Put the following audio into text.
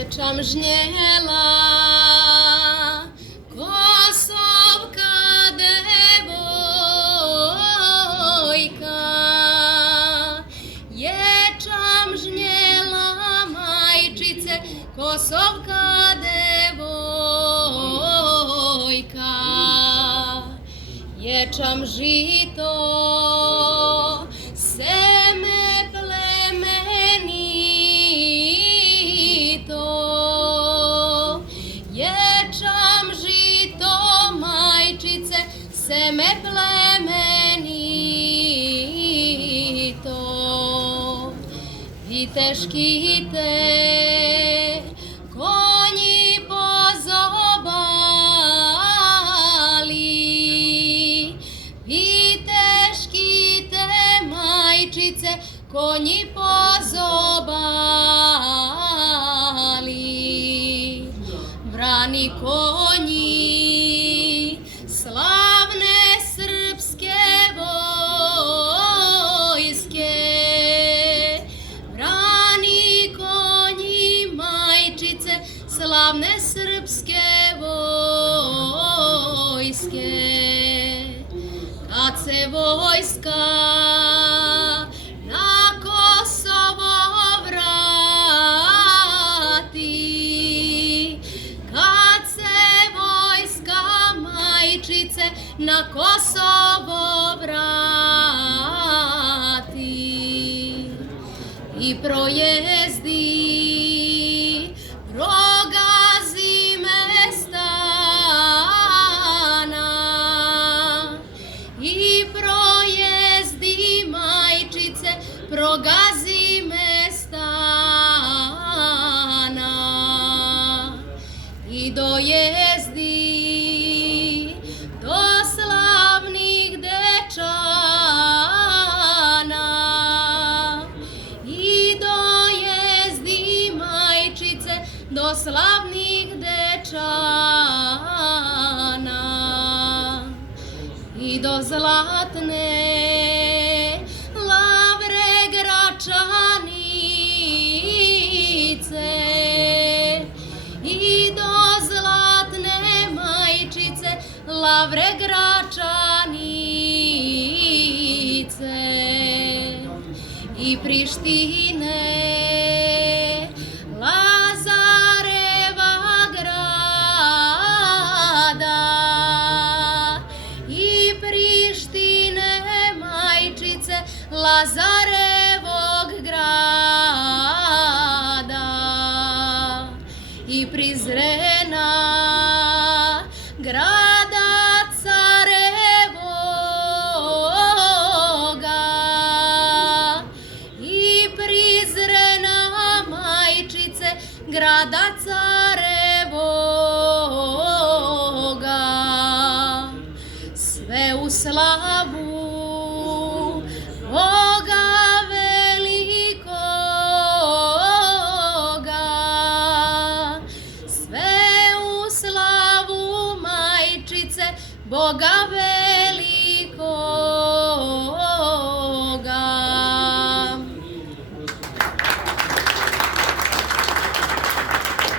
Ječam žnjela, Kosovka devojka. Ječam žnjela, majčice, Kosovka devojka. Ječam žito, seme plemenito. Ječam žito, majčice, seme plemenito. Viteški te konji pozobali, viteški te majčice konji pozobali. Vrani konji slavne srpske vojske, vrani konji majčice slavne srpske vojske. Kad se vojska na Kosovo vrati, kad se vojska majčice na Kosovo vrati i projezdi, progazi mestana i projezdi majčice, progazi mestana i dojezdi do slavnih dečana i dojezdi majčice do slavnih dečana i do zlatne Lavre Gračanice i do zlatne majčice Lavre Gračanice i Prištine Lazareva grada i Prištine majčice Lazarevog grada i Prizrena grada carevoga i Prizrena majčice grada carevoga. Sve u slavu Boga velikoga, sve u slavu majčice Boga velikoga.